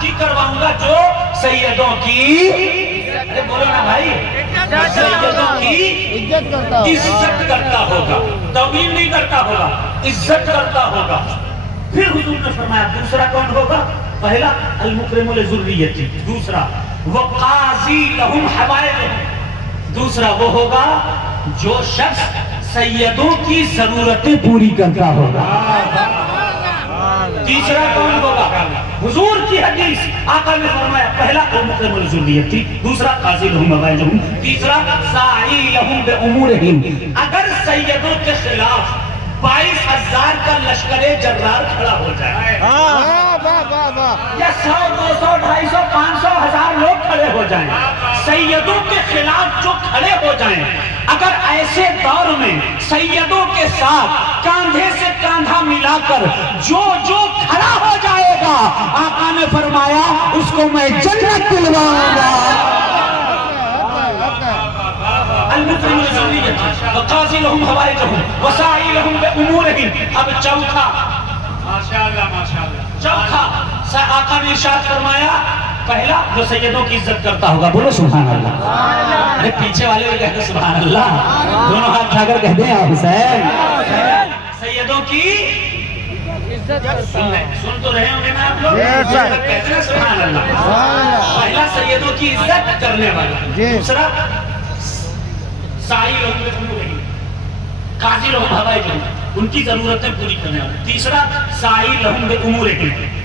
کی کرواؤں گا جو سیدوں کی، ارے بولو نا بھائی، سیدوں کی عزت کرتا ہوگا، توہین نہیں کرتا ہوگا، عزت کرتا ہوگا۔ پھر حضور نے فرمایا دوسرا کون ہوگا؟ پہلا المکرم لذریتی، دوسرا وقاضی لہم حوائجہم، دوسرا وہ ہوگا جو شخص سیدوں کی ضرورتیں پوری کرتا ہوگا۔ تیسرا کون ہوگا؟ حضور کی حدیث، آقا نے فرمایا پہلا المکرم لذریتی، دوسرا قاضی لہم حوائجہم، تیسرا ساعی لہم بامورہم۔ اگر سیدوں کے خلاف 22,000 کا لشکر جرار کھڑا ہو جائے یا 100 200 250 500 1000 لوگ کھڑے ہو جائیں، سیدوں کے خلاف جو کھڑے ہو جائیں، اگر ایسے دور میں سیدوں کے ساتھ کاندھے سے کاندھا ملا کر جو کھڑا ہو جائے گا، آقا نے فرمایا اس کو میں جنت دلواؤں گا۔ المکرم لذریتی وقاضی لہم حوائجہم وساعی لہم بامورہم۔ اب چوتھا، چوتھا آقا نے ارشاد فرمایا پہلا جو سیدوں کی عزت کرتا ہوگا، بولو سبحان اللہ۔ ارے پیچھے والے بھی کہتے سبحان اللہ، دونوں ہاتھ اٹھا کر کہتے ہیں حسین۔ سیدوں کی سن تو رہے ہوں گے نا آپ لوگ، کہتے ہیں سبحان اللہ۔ پہلا سیدوں کی عزت کرنے والا، دوسرا سائی لہم بامورہم، قاضی لہم حوائجہم، ان کی ضرورتیں پوری کرنے والا، تیسرا سائی لہم بامورہم۔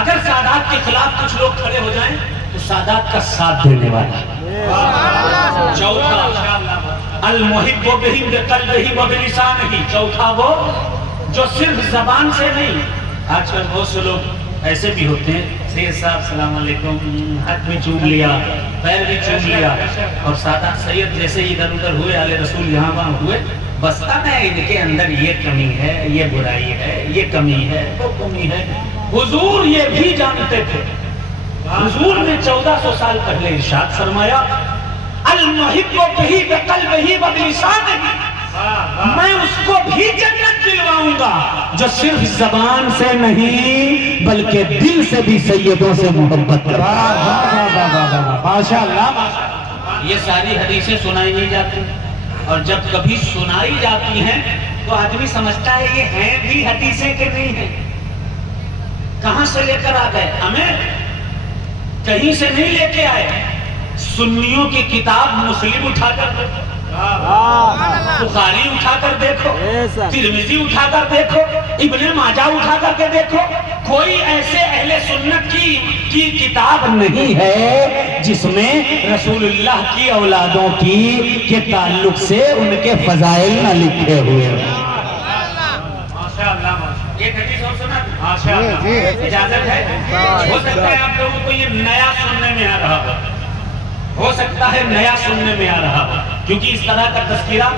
اگر سادات کے خلاف کچھ لوگ کھڑے ہو جائیں تو سادات کا ساتھ دینے والا۔ چوتھا المحب بہم بقلبہ وبلسانہ، چوتھا وہ جو صرف زبان سے نہیں، آج کل بہت سے لوگ ایسے بھی ہوتے ہیں، سید صاحب السلام علیکم، ہاتھ بھی چوم لیا، پیر بھی چوم لیا، اور سادات سید جیسے ادھر ادھر ہوئے، آل رسول یہاں وہاں ہوئے، بس ان کے اندر یہ کمی ہے، یہ برائی ہے، یہ کمی ہے، وہ کمی ہے۔ حضور یہ بھی جانتے تھے، حضور نے 1400 سال پہلے ارشاد فرمایا المحب بہ بقلبہ وبلسانہ، میں اس کو بھی جنت دلواؤں گا جو صرف زبان سے نہیں بلکہ دل سے بھی سیدوں سے محبت کرتا ہے۔ ماشاءاللہ، یہ ساری حدیثیں سنائی نہیں جاتی، اور جب کبھی سنائی جاتی ہیں تو آدمی سمجھتا ہے یہ ہیں بھی حدیثیں کہ نہیں ہیں، کہاں سے لے کر آ گئے؟ ہمیں کہیں سے نہیں لے کے آئے۔ سنیوں کی کتاب مسلم اٹھا کر دیکھو، بخاری اٹھا کر دیکھو، ترمذی اٹھا کر دیکھو، ابن ماجہ اٹھا کر کے دیکھو، کوئی ایسے اہل سنت کی کتاب نہیں ہے جس میں رسول اللہ کی اولادوں کے تعلق سے ان کے فضائل نہ لکھے ہوئے ہیں۔ ایک حدیث اور سنا، اجازت ہے؟ ہو سکتا ہے آپ لوگوں کو یہ نیا سننے میں آ رہا ہو سکتا ہے نیا سننے میں آ رہا ہو، کیونکہ اس طرح کا تذکرہ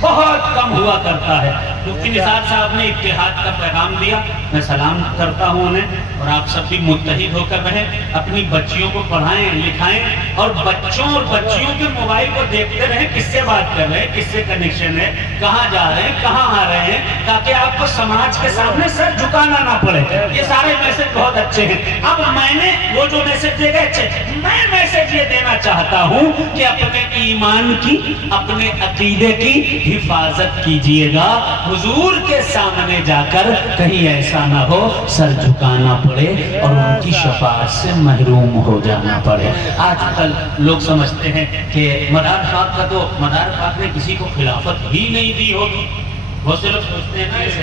بہت کم ہوا کرتا ہے۔ مفتی نثار صاحب نے اتحاد کا پیغام دیا، میں سلام کرتا ہوں انہیں، اور آپ سب بھی متحد ہو کر رہیں، اپنی بچیوں کو پڑھائیں لکھائیں، اور بچوں اور بچیوں کے موبائل کو دیکھتے رہیں کس سے بات کر رہے ہیں، کس سے کنیکشن ہے، کہاں جا رہے ہیں، کہاں آ رہے ہیں، تاکہ آپ کو سماج کے سامنے سر جھکانا نہ پڑے۔ یہ سارے میسج بہت اچھے ہیں۔ اب میں نے وہ جو میسج دے گئے اچھے، میں میسج یہ دینا چاہتا ہوں کہ اپنے ایمان کی، اپنے عقیدے کی حفاظت کیجئے گا، حضور کے سامنے جا کر کہیں ایسا نہ ہو سر جھکانا پڑے اور ان کی شفاعت سے محروم ہو جانا پڑے۔ آج کل لوگ سمجھتے ہیں کہ مدار پاک کا تو مدار پاک نے کسی کو خلافت ہی نہیں دی ہوگی، بہت سے لوگ سوچتے ہیں نا ایسے۔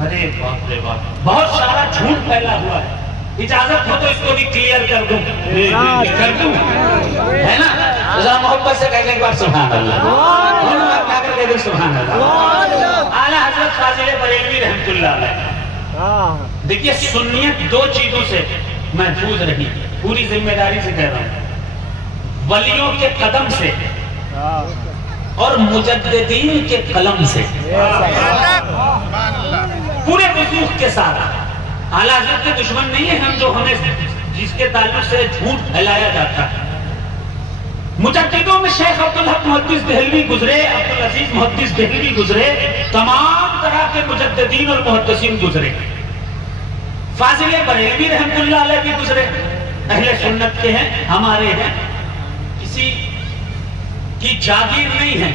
ارے باپ رے باپ، بہت سارا جھوٹ پھیلا ہوا ہے، اجازت ہو تو اس کو بھی کلیئر کر دوں، ہے نا؟ ذرا محبت سے کہنے ایک بار سبحان اللہ، سبحان اللہ۔ اعلیٰ حضرت فاضل بریلوی رحمت اللہ علیہ، دیکھیے سنیت دو چیزوں سے محفوظ رہی، پوری ذمہ داری سے کہہ رہا ہوں، ولیوں کے قدم سے اور مجددین کے قلم سے، پورے وضوح کے ساتھ۔ اعلیٰ حضرت کے دشمن نہیں ہیں ہم، جو ہمیں جس کے تعلق سے جھوٹ پھیلایا جاتا ہے۔ مجددوں میں شیخ عبدالحق محدث دہلوی گزرے، عبدالعزیز محدث دہلوی گزرے، تمام طرح کے مجددین اور محدثین گزرے۔ فاضل بریلوی رحمت اللہ علیہ بھی دوسرے اہل سنت کے ہیں، ہمارے ہیں، کسی کی جاگیر نہیں ہے۔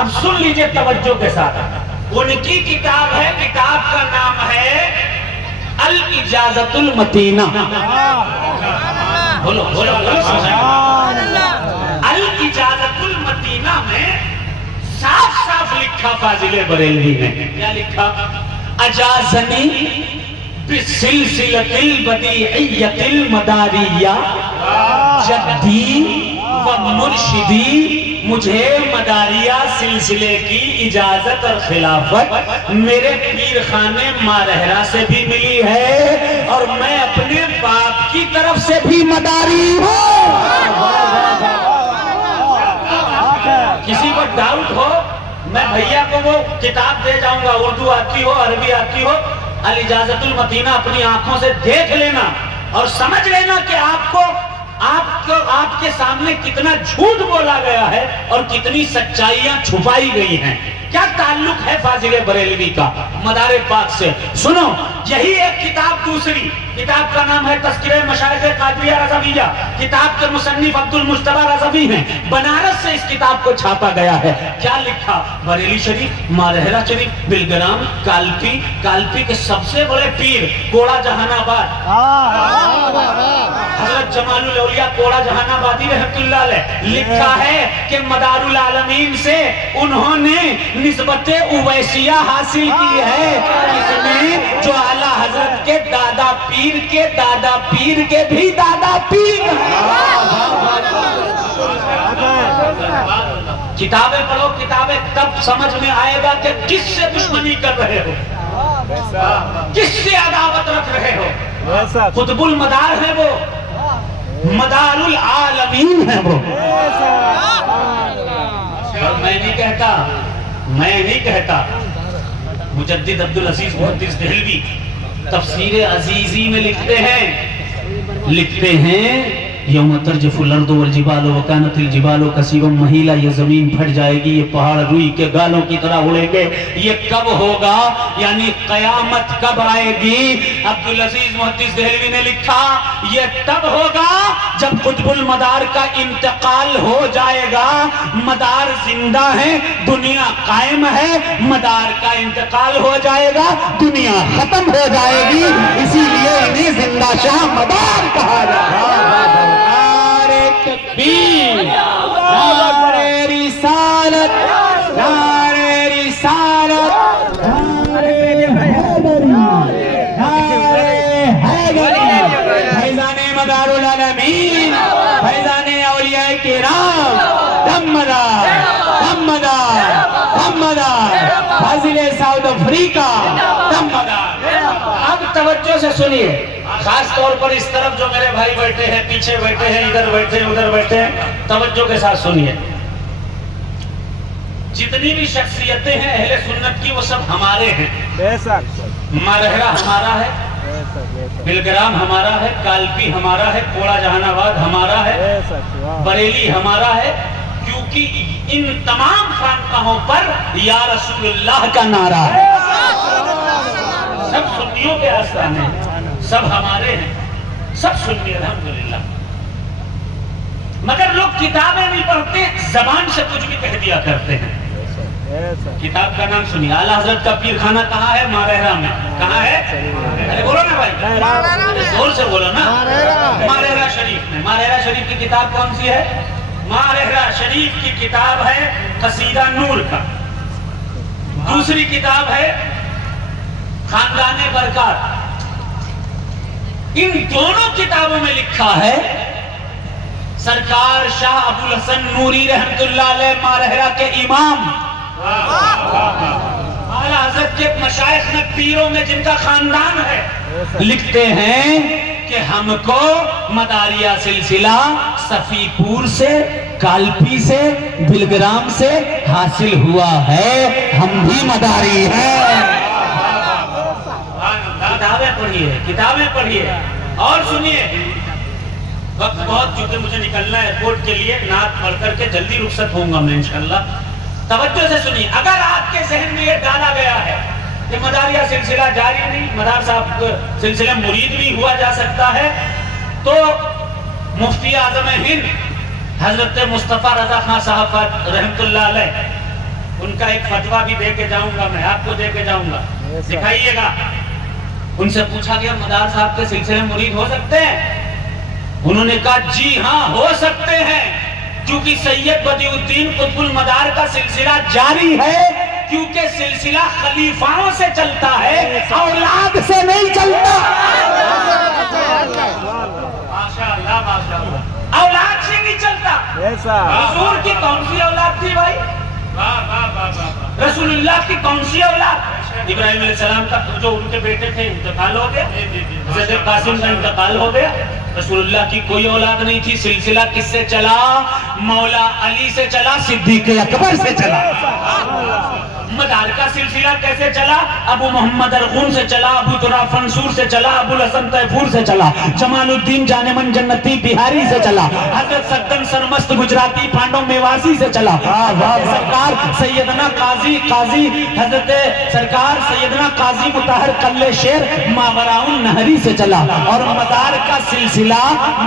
اب سن لیجئے توجہ کے ساتھ، ان کی کتاب ہے، کتاب کا نام ہے الاجازۃ المتینہ۔ بولو بولو بولو، الاجازۃ المتینہ میں صاف صاف لکھا فاضل بریلوی نے، کیا لکھا؟ اجازنی بسلسلۃ البدیعیۃ المداریہ جدی و مرشدی، مجھے مداریہ سلسلے کی اجازت اور خلافت میرے پیر خانے مارہرہ سے بھی ملی ہے، اور میں اپنے باپ کی طرف سے بھی مداری ہوں۔ کسی کو ڈاؤٹ ہو، میں بھیا کو وہ کتاب دے جاؤں گا، اردو آتی ہو عربی آتی ہو، الاجازۃ المتینہ اپنی آنکھوں سے دیکھ لینا اور سمجھ لینا کہ آپ کے سامنے کتنا جھوٹ بولا گیا ہے اور کتنی سچائیاں چھپائی گئی ہیں۔ کیا تعلق ہے فاضل بریلوی کا مدار پاک سے؟ سنو، یہی ایک کتاب دوسری کتاب کا نام ہے تذکرہ مشائخ قادریہ رضویہ، کتاب کے مصنف عبد المجتبی رضوی ہیں، بنارس سے اس کتاب کو چھاپا گیا ہے۔ کیا لکھا؟ بریلی شریف، مارہرہ شریف، بلگرام، کالپی کے سب سے بڑے پیر کوڑا جہان آباد حضرت جمال الاولیاء کوڑا جہان آبادی رحمت اللہ علیہ، لکھا ہے کہ مدار العالمین سے انہوں نے نسبت اویسیہ حاصل کی ہے، اس میں جو اعلیٰ حضرت کے دادا پیر کے دادا پیر کے بھی دادا پیر۔ کتابیں پڑھو، کتابیں تب سمجھ میں آئے گا کہ کس سے دشمنی کر رہے ہو، کس سے عداوت رکھ رہے ہو۔ قطب المدار ہے وہ، مدار العالمین ہے وہ۔ میں نہیں کہتا مجدد عبدالعزیز محدث دہلوی تفسیر عزیزی میں لکھتے ہیں یوم ترجف الارض والجبال وکانت الجبال کثیبا مہیلا، یہ زمین پھٹ جائے گی، یہ پہاڑ روئی کے گالوں کی طرح اڑیں گے۔ یہ کب ہوگا؟ یعنی قیامت کب آئے گی؟ عبدالعزیز محدث دہلوی نے لکھا یہ تب ہوگا جب قطب المدار کا انتقال ہو جائے گا۔ مدار زندہ ہے، دنیا قائم ہے، مدار کا انتقال ہو جائے گا، دنیا ختم ہو جائے گی، اسی لیے انہیں زندہ شاہ مدار کہا جائے گا۔ تکبیر، نعرہ رسالت، نعرہ رسالت، نعرہ حیدری، فیضان مدار العالمین، فیضان اولیاء کرام، دمدار دمدار دمدار، فاضل ساؤتھ افریقہ دمدار۔ اب توجہ سے سنیے، خاص طور پر اس طرف جو میرے بھائی بیٹھے ہیں، پیچھے بیٹھے ہیں، ادھر بیٹھے ہیں، ادھر بیٹھے ہیں، توجہ کے ساتھ سنیے۔ جتنی بھی شخصیتیں ہیں اہل سنت کی وہ سب ہمارے ہیں۔ مارہرہ ہمارا ہے، بلگرام ہمارا ہے، کالپی ہمارا ہے، کوڑا جہان آباد ہمارا ہے، بریلی ہمارا ہے، کیونکہ ان تمام خانقاہوں پر یا رسول اللہ کا نعرہ ہے۔ سب سنیوں کے آستانے ہیں، سب ہمارے ہیں، سب سنی الحمدللہ، مگر لوگ کتابیں نہیں پڑھتے، زبان سے کچھ بھی کہہ دیا کرتے ہیں۔ کتاب کا نام سنیے، اعلیٰ حضرت کا پیر خانہ کہاں ہے؟ مارہرہ میں۔ کہاں ہے؟ ارے بولو نا بھائی، زور سے بولو نا۔ مارہرہ شریف میں۔ مارہرہ شریف کی کتاب کون سی ہے؟ مارہرہ شریف کی کتاب ہے قصیدہ نور کا، دوسری کتاب ہے خاندان برکات۔ ان دونوں کتابوں میں لکھا ہے سرکار شاہ ابو الحسن نوری رحمت اللہ علیہ مارہرہ کے امام، اعلیٰ حضرت کے مشائخ میں پیروں میں جن کا خاندان ہے، لکھتے ہیں کہ ہم کو مداریہ سلسلہ صفی پور سے، کالپی سے، بلگرام سے حاصل ہوا ہے، ہم بھی مداری ہیں۔ کتابیں پڑھیے اور سنیے۔ وقت بہت، چونکہ مجھے نکلنا ہے ایئرپورٹ کے لیے، نعت پڑھ کر کے جلدی رخصت ہوں گا میں انشاءاللہ۔ توجہ سے سنیے، اگر آپ کے ذہن میں یہ ڈالا گیا ہے کہ مداریہ سلسلہ جاری نہیں، مدار صاحب سلسلہ مرید بھی ہوا جا سکتا ہے، تو مفتی اعظم ہند حضرت مصطفیٰ رضا خان صاحب رحمت اللہ علیہ، ان کا ایک فتویٰ بھی دے کے جاؤں گا، میں آپ کو دے کے جاؤں گا، دکھائیے گا۔ ان سے پوچھا گیا مدار صاحب کے سلسلے مرید ہو سکتے ہیں؟ انہوں نے کہا جی ہاں ہو سکتے ہیں، کیونکہ سید بدیع الدین قطب المدار کا سلسلہ جاری ہے، کیونکہ سلسلہ خلیفاؤں سے چلتا ہے، اولاد سے نہیں چلتا۔ ماشاءاللہ ماشاءاللہ، اولاد سے نہیں چلتا۔ حضور کی کون سی اولاد تھی بھائی؟ رسول اللہ کی کون سی اولاد؟ ابراہیم علیہ السلام کا جو ان کے بیٹے تھے انتقال ہو گیا، حضرت قاسم کا انتقال ہو گیا، رسول اللہ کی کوئی اولاد نہیں تھی۔ سلسلہ کس سے چلا؟ مولا علی سے چلا، صدیق اکبر سے چلا۔ مدار کا سلسلہ کیسے چلا؟ ابو محمد ارغون سے چلا، ابو طرا فنسور سے چلا، ابو الحسن طیفور سے چلا، جمال الدین جانمن جنتی بہاری سے چلا، حضرت سکن سرمست گجراتی پانڈو میواسی سے چلا، سرکار سیدنا قاضی حضرت سرکار سیدنا قاضی مطہر کلے شیر ماوراؤن نہری سے چلا، اور مدار کا سلسلہ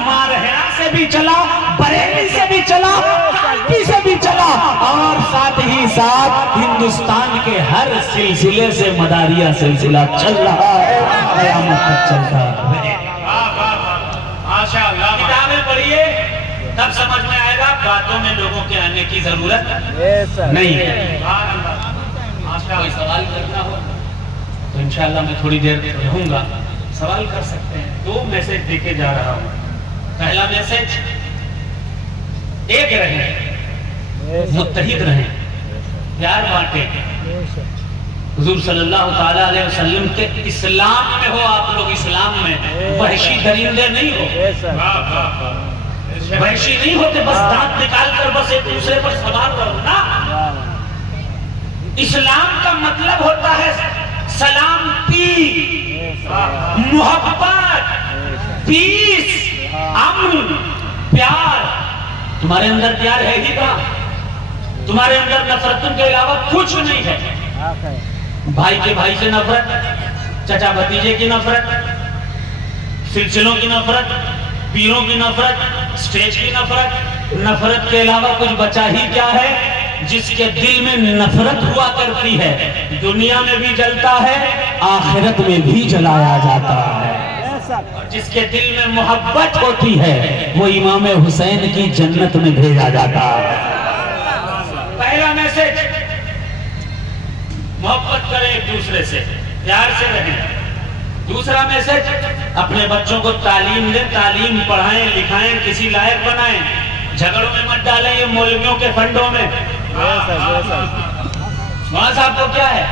مارہرہ سے بھی چلا، بریلی سے بھی چلا، کانپی سے بھی چلا، اور ساتھ ہی ساتھ ہندوستان کے ہر سلسلے سے مداریہ سلسلہ چل رہا ہے، قیامت تک چلتا ہے۔ کتابیں پڑھیے تب سمجھ میں آئے گا، باتوں میں لوگوں کے آنے کی ضرورت نہیں ہے۔ کوئی سوال کرنا ہو تو انشاءاللہ میں تھوڑی دیر رہوں گا، سوال کر سکتے ہیں۔ 2 میسج دے کے جا رہا ہوں۔ پہلا میسج، ایک رہیں، متحد رہیں، پیار بانٹیں۔ حضور صلی اللہ تعالیٰ علیہ وسلم کے اسلام میں ہو، آپ لوگ اسلام میں وحشی درندے نہیں ہو، وحشی نہیں ہوتے بس دانت نکال کر بس ایک دوسرے پر سوار رہو نا۔ اسلام کا مطلب ہوتا ہے سلامتی، محبت، پیس، امن، پیار۔ تمہارے اندر پیار ہے ہی کہاں؟ تمہارے اندر نفرتوں کے علاوہ کچھ نہیں ہے۔ بھائی کے بھائی سے نفرت، چچا بھتیجے کی نفرت، سلسلوں کی نفرت، پیروں کی نفرت، سٹیج کی نفرت، نفرت کے علاوہ کچھ بچا ہی کیا ہے؟ جس کے دل میں نفرت ہوا کرتی ہے، دنیا میں بھی جلتا ہے، آخرت میں بھی جلایا جاتا ہے۔ اور جس کے دل میں محبت ہوتی ہے، وہ امام حسین کی جنت میں بھیجا جاتا ہے۔ پہلا میسج، محبت کریں ایک دوسرے سے، پیار سے رہیں۔ دوسرا میسج، اپنے بچوں کو تعلیم دیں، تعلیم پڑھائیں، لکھائیں، کسی لائق بنائیں، جھگڑوں میں مت ڈالیں یہ مولویوں کے فنڈوں میں۔ وہاں صاحب کو کیا ہے؟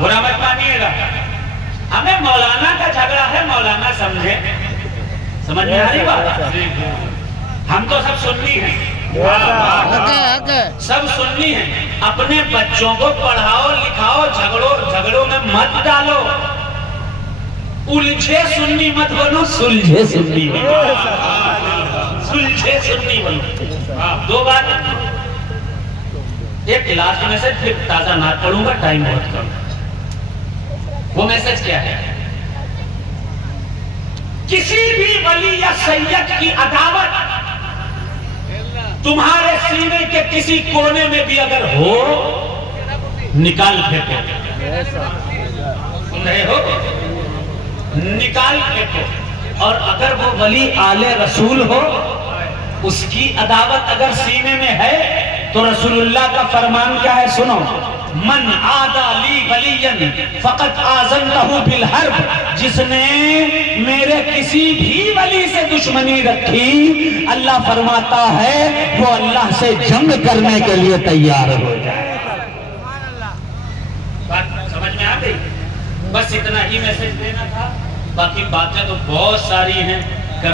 برا مت مانیے گا، ہمیں مولانا کا جھگڑا ہے، مولانا سمجھے، سمجھ میں آ رہی بات؟ ہم تو سب سنی ہیں، سب سنی ہیں۔ اپنے بچوں کو پڑھاؤ لکھاؤ، جھگڑوں میں مت ڈالو، الجھے سنی مت بنو، سلجھے سنی بنو، سلجھے سنی بنو۔ 2 بات، ایک لاسٹ میسج، پھر تازہ نعت پڑھوں گا، ٹائم بہت کم۔ وہ میسج کیا ہے؟ کسی بھی ولی یا سید کی عداوت تمہارے سینے کے کسی کونے میں بھی اگر ہو، نکال پھینکو۔ سن رہے ہو؟ نکال پھینکو۔ اور اگر وہ ولی آل رسول ہو، اس کی عداوت اگر سینے میں ہے، تو رسول اللہ کا فرمان کیا ہے؟ سنو، من عادی لی ولی فقط آذنتہ بالحرب، جس نے میرے کسی بھی ولی سے دشمنی رکھی، اللہ فرماتا ہے وہ اللہ سے جنگ کرنے کے لیے تیار ہو جائے۔ بات سمجھ میں آ گئی؟ بس اتنا ہی میسج دینا تھا، باقی باتیں تو بہت ساری ہیں۔